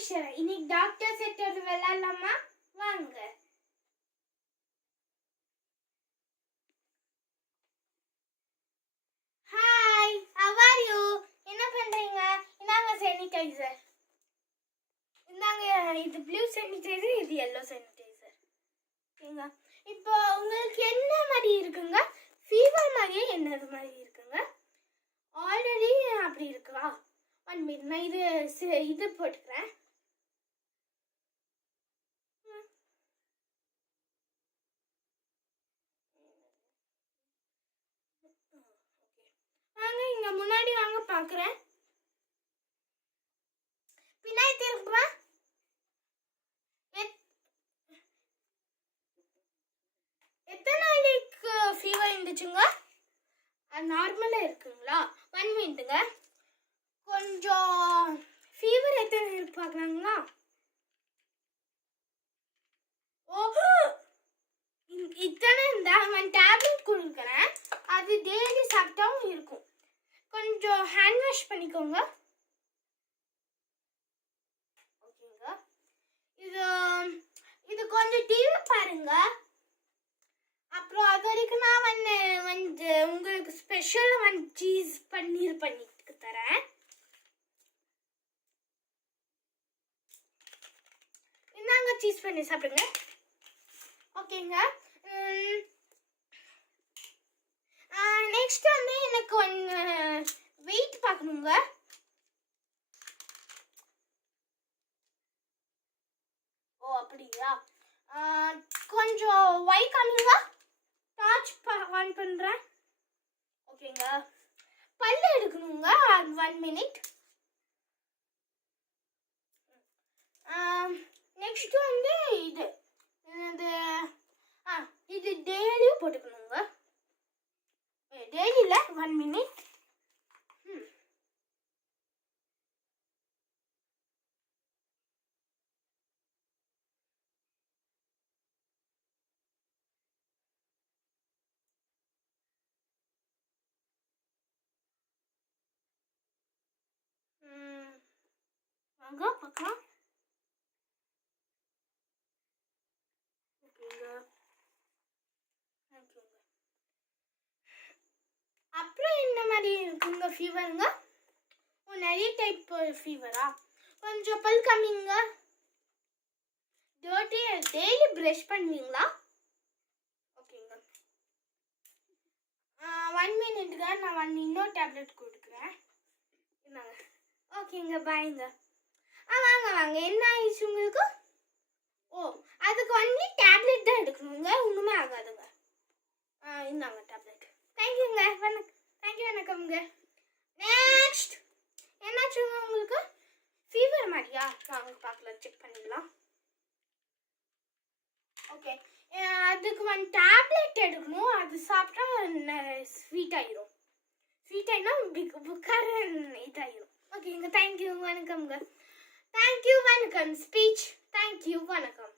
விக்னேஸ்வரன். இன்னைக்கு டாக்டர் செட்டோட விளையாடலாமா? வாங்க. Hi, how are you? என்ன பண்றீங்க? இந்தாங்க சானிடைசர். இந்தாங்க, இது ப்ளூ சானிடைசர், இது yellow சானிடைசர். ஓகேங்க. இப்போ உங்களுக்கு என்ன மாதிரி இருக்குங்க? ஃபீவர் மாதிரியே என்னது மாதிரி இருக்குங்க? ஆல்ரெடி அப்படி இருக்குதா? 1 minute, நான் இது போட்டுக்கிறேன். வாங்க, இங்க முன்னாடி வாங்க பார்க்குறேன். பின்னாடி திரும்ப. எத்தனை நாளைக்கு ஃபீவர் இருந்துச்சுங்க? அது நார்மலாக இருக்குங்களா? 1 மினிட்டுங்க. கொஞ்சம் ஃபீவர் எத்தனை இருக்கு பார்க்குறாங்களா? ஓஹோ, இத்தனை இந்த 1 டேப்லெட் கொடுக்குறேன். அது டெய்லி சாப்பிட்டாவும் இருக்கும். கொஞ்சம் ஹேண்ட் வாஷ் பண்ணிக்கோங்க. ஓகேங்க. இது கொஞ்சம் டிவி பாருங்க. அப்புறம் அது வரைக்கும் நான் வந்து உங்களுக்கு ஸ்பெஷலாக சீஸ் பன்னீர் பண்ணிட்டு தரேன். இந்தாங்க, சீஸ் பண்ணி சாப்பிடுங்க. ஓகேங்க. நெக்ஸ்ட் வந்து எனக்கு வெயிட் பார்க்கணுங்க. ஓ அப்படியா? கொஞ்சம் ஒய் காமிங்க. டார்ச் ஆன் பண்ணுறேன். ஓகேங்க. பல்லு எடுக்கணுங்க. 1 மினிட். நெக்ஸ்ட் வந்து இது டெய்லியும் போட்டுக்கணுங்க. டெய்லியில் 1 மினிட். வாங்க பார்க்கலாம். அப்புறம் என்ன மாதிரி இருக்குங்க ஃபீவருங்க? நிறைய டைப் ஃபீவரா? கொஞ்சம் பல் காமிங்க. டெய்லி ப்ரஷ் பண்ணுவீங்களா? ஓகேங்க. 1 மினிட்ங்க. நான் இன்னொரு டேப்லெட் கொடுக்குறேன். என்னங்க? ஓகேங்க, பாய்ங்க. வாங்க. என்ன ஆயிடுச்சு உங்களுக்கு? ஓ, அதுக்கு ஒன்லி டேப்லெட் தான் எடுக்கணுங்க. ஒன்றுமே ஆகாதுங்க. இந்தாங்க டேப்லெட். தேங்க்யூங்க. வணக்கம்ங்க. நெக்ஸ்ட் என்னாச்சுங்க உங்களுக்கு? ஃபீவர் மாதிரியா? வாங்க பார்க்கலாம், செக் பண்ணிடலாம். ஓகே, அதுக்கு டேப்லெட் எடுக்கணும். அது சாப்பிட்டா ஸ்வீட் ஆயிரும். ஸ்வீட் ஆயினா புக்கார இதாயிரும். ஓகேங்க. தேங்க்யூ, வணக்கம்ங்க. தேங்க்யூ, வணக்கம். ஸ்பீச். தேங்க்யூ, வணக்கம்.